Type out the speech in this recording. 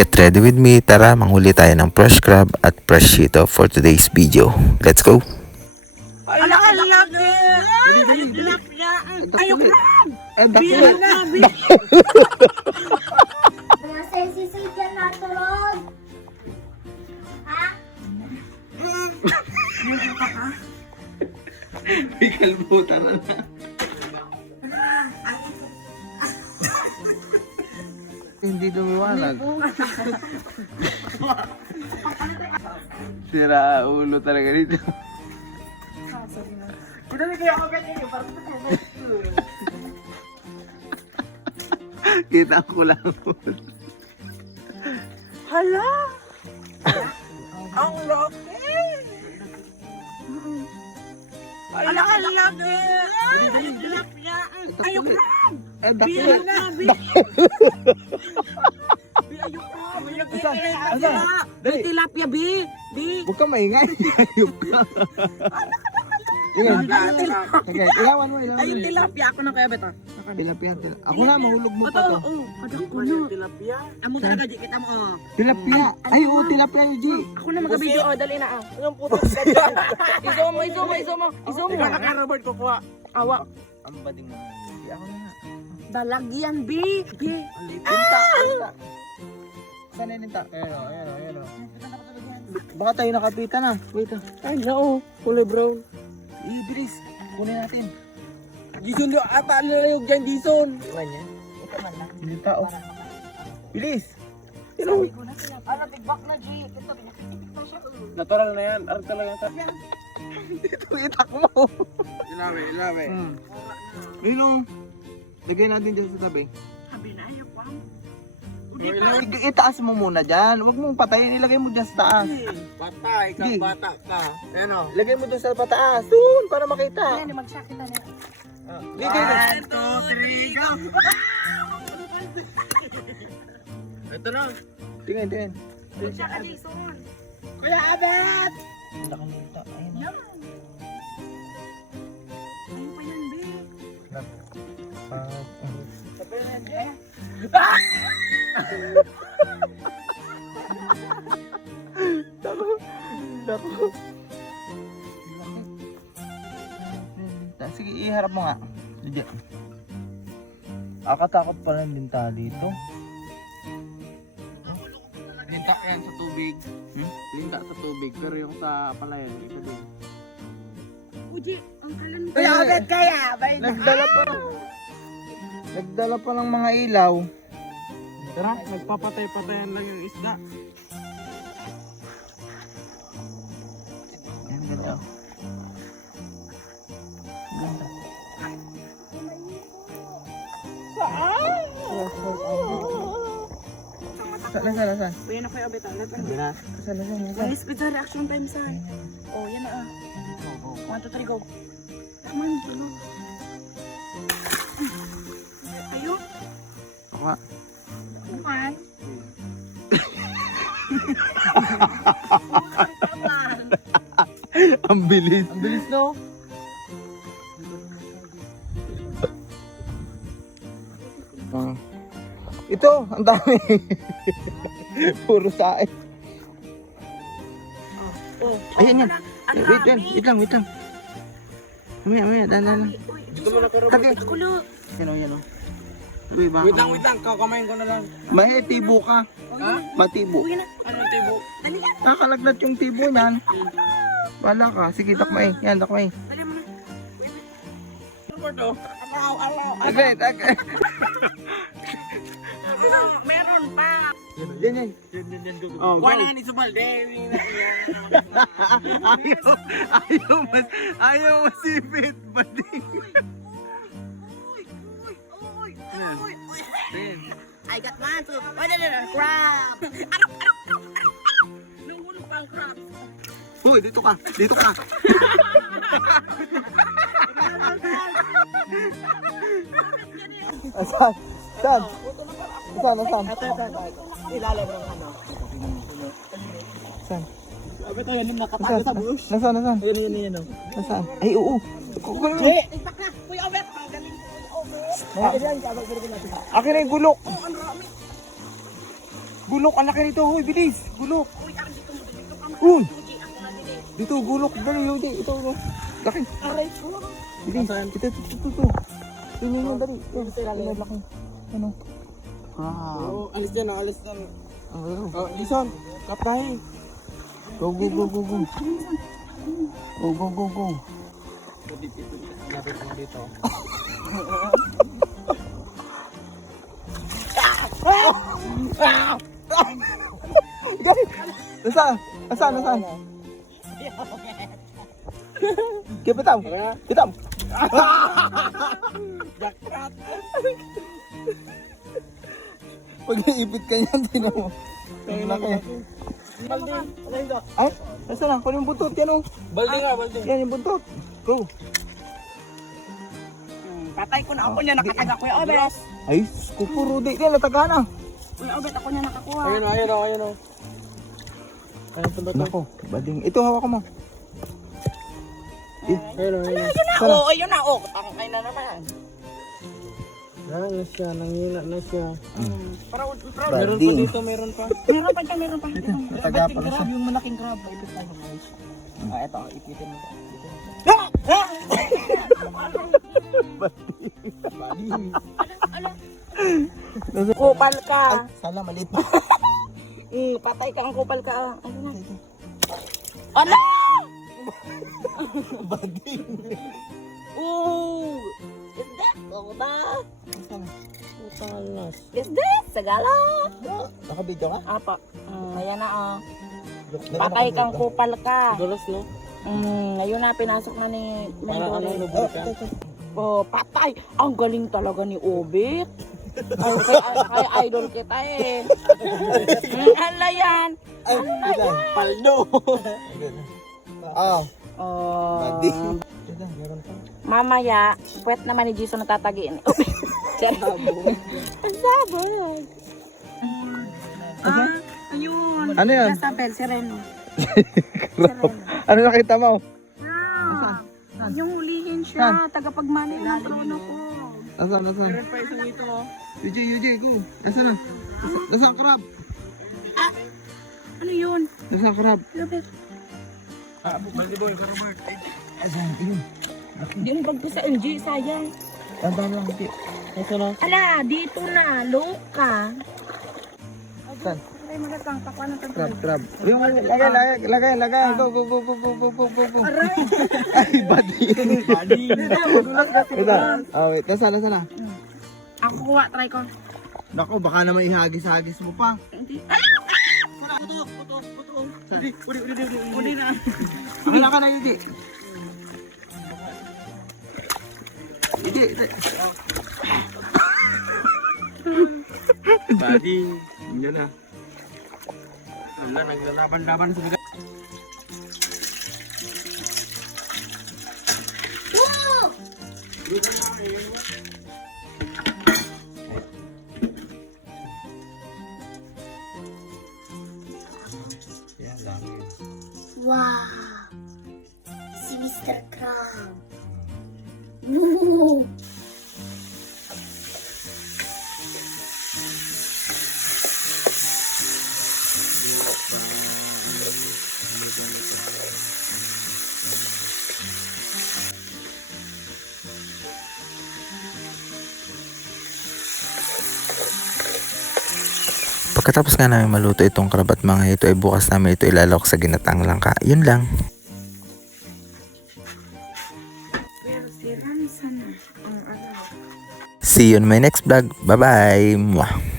Get ready with me, tara manghuli tayo ng fresh crab at fresh shito for today's video. Let's go! Ala, laki! Tilapia! Ayaw ko lang! Bilang nabi! Mga sensisig dyan natulog. Ha? May kalbutan na. Hindi lumiwanag. Sira ulo talaga dito. Kita ko lang. Hala! Ang laki! Ala, laki! Tilapia! Ayaw ko lang! Bilang nabi! Ayaw ko! May tilapia, Bi! Bi! Huwag ka maingay. Ayup ka. Sige, ilawan mo. Ayun, tilapia. Ako na kaya, Beto. Tilapia. Ako na, mahulog mo pa to. Oo, padang ko na. Tilapia? Amo talaga, di kita mo. Tilapia. Ay, oo, tilapia yung G. Ako na mag-video. Dali na. Anong putos ka dyan? Iso mo. Ikaw naka-Robert ko kuha. Awa. Ang bading mo. Ako na nga. Dalagyan, Bi. Bi. Tinta. Saan yung tinta? Ayan o. Baka tayo nakapitan na. Wait ah. Ay, nao. Kulay brown. Bilis. Kunin natin. Jason, ata nilayog dyan, Jason. Iwan niya. Hindi tao. Bilis. Ano, tigbak na, G. Ito, pinakititik na siya. Natural na yan. Arag talaga sa... Dito itak mo. Ilawe. Lilo. Lagay natin dito sa tabi. Sabi na, ayaw pa. Itaas mo muna dyan. Huwag mong patayin. Ilagay mo dyan sa taas. Bata, ikaw Sige. bata ka. Ano? Ilagay mo dyan sa pataas. Doon, para makita. Ayan, mag-shake na niya. Dito. 1, 2, 3, go! Ito na. Tingin. Mag-shake ka, Jason. Kuya Abet! Nakalimutan. Ayun. Yan. Ayun pa yan, Bi. Sabi na yan, Dako. Sige, iharap mo nga. Diyan. Akatakot pala yung binta dito. Linta yan sa tubig. Linta sa tubig. Pero yung sa palayan, ito din. Uji, ang kalan ko. Kuya Abet kaya! Nagdala pa ng mga ilaw. Tara, nagpapatay-patayan lang yung isda. Yan, ganyan. Saan? Uyan na kayo, Abet. Sabi na. Saan? May speed sa reaction time, saan? Oh, yan na. 1, 2, 3, go. Taman, tulo. Ayun. Baka. Taman. Ang bilis. Ang bilis, no? Ito, ang dami. Puro sain. Oh, Ayan yan. ang Wait dami. lang. Mamaya, dahan. Dito mo na pero. Kulo. Yan o. Uy, baka. Wait lang. Kakamayin ko na lang. May tibo ka. Ha? Matibo. Uy na. Anong tibo? Dali yan. Nakakalagnat yung tibo niyan. Wala ka. Sige, takmay. Yan, takmay. Dali mo na. Ano ba to? Alaw. Agad. Meron pa. Yan. Oh, go. Wala ni Subalde. Ayaw masipit. Bading. Uy. I got one, two. Crab. Nungulog pa ang crab. Hoy, dito ka. Saan? Saan? Ilalim ng ano. Saan? Abet tayo yung nakatago sa bush. Nasaan? Yan. Nasaan? Ay, oo. Kukunin mo. Tigpak na. Kuya Obet. Ang galing. Akin na yung gulok. Gulok, ang laki nito. Hoy, bilis. Gulok. Uy. Dito, gulok. Dali, Yuji. Ito, no. Laki. Aray ko. Bilis. Ito. Tingin mo, dali. Ito, laki. Ano? Oh, alis dyan, alis dyan. Oh, Lison. Kaptahe. Go. Go. Lapit mo dito. Nasaan? Kipitam. Pag-iipit ka niyan, tinan mo. Ang laki. Ay, nasa na? Kunin yung buntot yan, oh. Balde nga, balde. Yan yung buntot. Go. Patay ko na ako niya nakataga Kuya Obet. Ay, kupuro di. Yan, nataga na. Kuya Obet ako niya nakakuha. Ayun o. Nako, bading. Ito, hawak mo. Ayun o. Ayun na. Oh, tangkay na naman. Ano siya, nangina na siya. Proud. Meron pa dito, meron pa. Meron pa. Nataga pa na siya. Yung malaking crab. Ito tayo guys. Ito, ipitin mo. Kupal ka. Sana maliit pa. Patay ka ang kupal ka. Ano na? Ano? Bading. Ooh! Is that Oda? Talas. Is that Sagala? Nakabidyo ka? Apa? Ayan na oh. Patay kang kupal ka. Dulas, no? Ngayon na pinasok na ni Para ano, Mendore. lubrikan. Oh, patay. Ang galing talaga ni Obet. Ay, kay idol kita eh. Ala yan. Paldo. Ah, Oh. bading. Meron pa. Mamaya, puwet naman ni Jason natatagiin. Ang sabog. Ayun. Ano yan? Casabel, Sereno. Ano nakita mo? Yung hulihin siya, tagapagmani ng trono ko. Nasaan? Meron pa isang ito, oh. Yuji, go. Nasaan na? Nasaan crab? Ano yun? Nasaan crab? Lubit. Balde boy, Robert. Nasaan? Ayun. Hindi mo bagto sa LG, sayang. Tandaan lang, Yuji. Ito na. Ala, dito na, loka. Saan? Ay, magatang, pakwa na Crab. Yung lagay. Go. Aray! Ay, bading. Ito. Wait. Nasaan na? Ako kuha, try ko. Nako, baka naman ihagis-hagis mo pa. Hindi. Ay! Udi na. Wala ka na, Yuji. Badi. Yan na. Wala, naglalaban-laban sa mga. Wow! Si Mr. Crab. Woo! Pagkatapos nga namin maluto itong crab at mga ito ay bukas namin ito ilalawak sa ginataang langka. Yun lang. Pero si Ramsan ang ano. See you in my next vlog. Bye bye. Mwah.